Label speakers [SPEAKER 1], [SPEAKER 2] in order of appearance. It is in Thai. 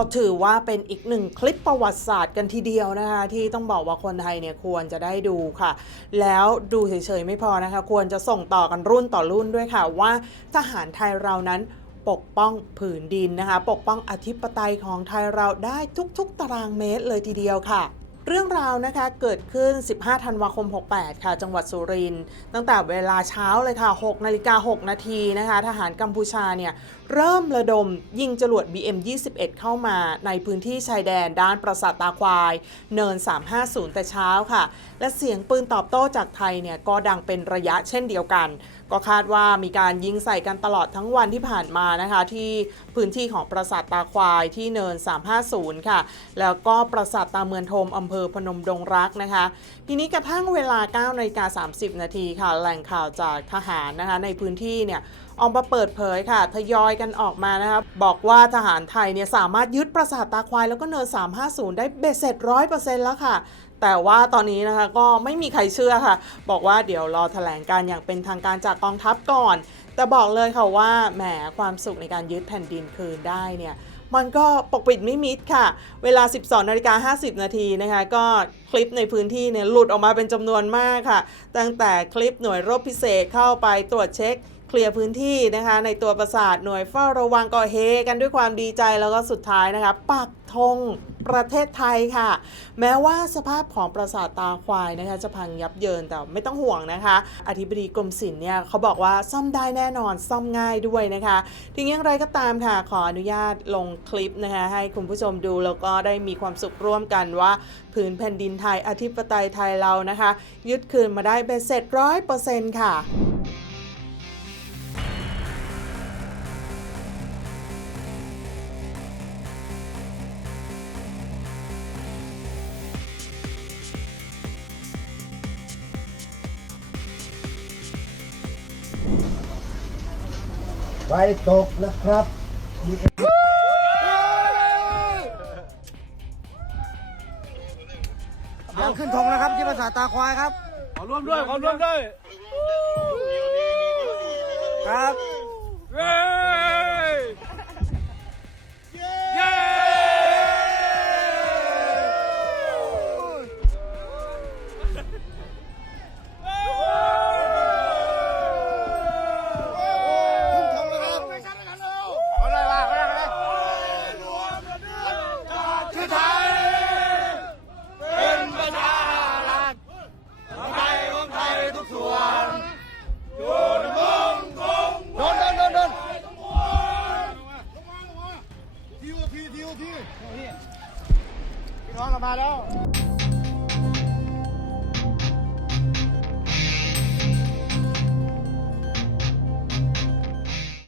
[SPEAKER 1] ก็ถือว่าเป็นอีกหนึ่งคลิปประวัติศาสตร์กันทีเดียวนะคะที่ต้องบอกว่าคนไทยเนี่ยควรจะได้ดูค่ะ แล้วดูเฉยๆไม่พอนะคะ ควรจะส่งต่อกันรุ่นต่อรุ่นด้วยค่ะ ว่าทหารไทยเรานั้นปกป้องผืนดินนะคะ ปกป้องอธิปไตยของไทยเราได้ทุกๆ ตารางเมตรเลยทีเดียวค่ะ เรื่องราวนะคะเกิดขึ้น 15 ธันวาคม 68 ค่ะ จังหวัดสุรินทร์ตั้งแต่เวลาเช้าเลยค่ะ 6 นาฬิกา 6 นาทีนะคะ ทหารกัมพูชาเนี่ยเริ่มระดมยิงจรวด BM-21 เข้ามาในพื้นที่ชายแดนด้านปราสาทตาควาย เนิน 350 แต่เช้าค่ะ และเสียงปืนตอบโต้จากไทยเนี่ยก็ดังเป็นระยะเช่นเดียวกัน ก็คาดว่ามีการยิงใส่กันตลอดทั้งวันที่ผ่านมานะคะที่พื้นที่ของปราสาทตาควายที่เนิน 350 ค่ะ แล้วก็ปราสาทตาเมืองโทมอำเภอพนมดงรักนะคะ ทีนี้กระทั่งเวลา9นาฬิกา30 นาทีค่ะ แหล่งข่าวจากทหารนะคะในพื้นที่เนี่ยออกมาเปิดเผยค่ะ ทยอยกันออกมานะคะบอกว่าทหารไทยเนี่ยสามารถยึดปราสาทตาควายแล้วก็เนิน 350 ได้เบ็ดเสร็จร้อยเปอร์เซ็นต์แล้วค่ะ แต่ว่าตอนนี้นะคะก็ไม่มีใครเชื่อค่ะ บอกว่าเดี๋ยวรอแถลงการอย่างเป็นทางการจากกองทัพก่อน แต่บอกเลยค่ะว่าแหมความสุขในการยึดแผ่นดินคืนได้เนี่ยมันก็ปกปิดไม่มิดค่ะ เวลา 12นาฬิกา50 นาทีนะคะ ก็คลิปในพื้นที่เนี่ยหลุดออกมาเป็นจำนวนมากค่ะ ตั้งแต่คลิปหน่วยรบพิเศษเข้าไปตรวจเช็ค เคลียร์พื้นที่นะคะ ในตัวปราสาทหน่วยเฝ้าระวังก็เฮกันด้วยความดีใจแล้วก็สุดท้ายนะคะ ปักธงประเทศไทยค่ะ แม้ว่าสภาพของปราสาทตาควายนะคะ จะพังยับเยินแต่ไม่ต้องห่วงนะคะ อธิบดีกรมศิลป์เนี่ยเขาบอกว่าซ่อมได้แน่นอนซ่อมง่ายด้วยนะคะถึงอย่างไรก็ตามค่ะ ขออนุญาตลงคลิปนะคะให้คุณผู้ชมดูแล้วก็ได้มีความสุขร่วมกันว่าผืนแผ่นดินไทยอธิปไตยไทยเรานะคะ ยึดคืนมาได้เบ็ดเสร็จร้อยเปอร์เซ็นต์ค่ะ
[SPEAKER 2] ไฟตกนะครับ
[SPEAKER 3] ยังขึ้นธงนะครับที่ภาษาทตาควายครับ
[SPEAKER 4] ขอร่วมด้วย ขอร่วมด้วย
[SPEAKER 3] ครับ
[SPEAKER 2] ทีโอทีทีโอที
[SPEAKER 3] พี่น้องกลับมาแล้ว